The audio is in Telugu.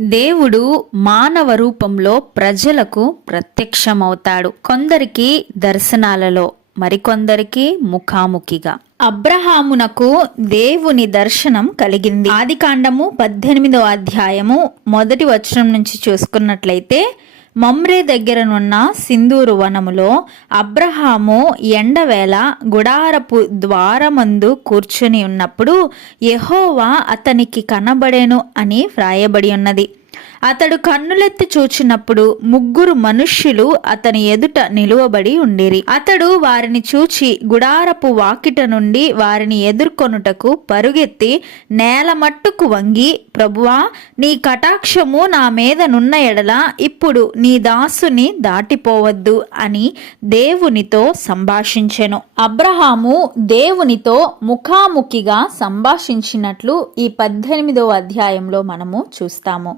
దేవుడు మానవ రూపంలో ప్రజలకు ప్రత్యక్షమవుతాడు. కొందరికి దర్శనాలలో, మరికొందరికి ముఖాముఖిగా. అబ్రహామునకు దేవుని దర్శనం కలిగింది. ఆదికాండము 18వ అధ్యాయము 1వ వచనం నుంచి చూసుకున్నట్లయితే, మమ్రే దగ్గరనున్న సింధూరు వనములో అబ్రహాము ఎండవేళ గుడారపు ద్వారమందు కూర్చుని ఉన్నప్పుడు యెహోవా అతనికి కనబడెను అని వ్రాయబడి ఉన్నది. అతడు కన్నులెత్తి చూచినప్పుడు 3 మనుష్యులు అతని ఎదుట నిలువబడి ఉండిరి. అతడు వారిని చూచి గుడారపు వాకిట నుండి వారిని ఎదుర్కొనుటకు పరుగెత్తి నేల మట్టుకు వంగి, ప్రభువా, నీ కటాక్షము నా మీద నున్న ఎడల ఇప్పుడు నీ దాసుని దాటిపోవద్దు అని దేవునితో సంభాషించెను. అబ్రహాము దేవునితో ముఖాముఖిగా సంభాషించినట్లు ఈ 18వ అధ్యాయంలో మనము చూస్తాము.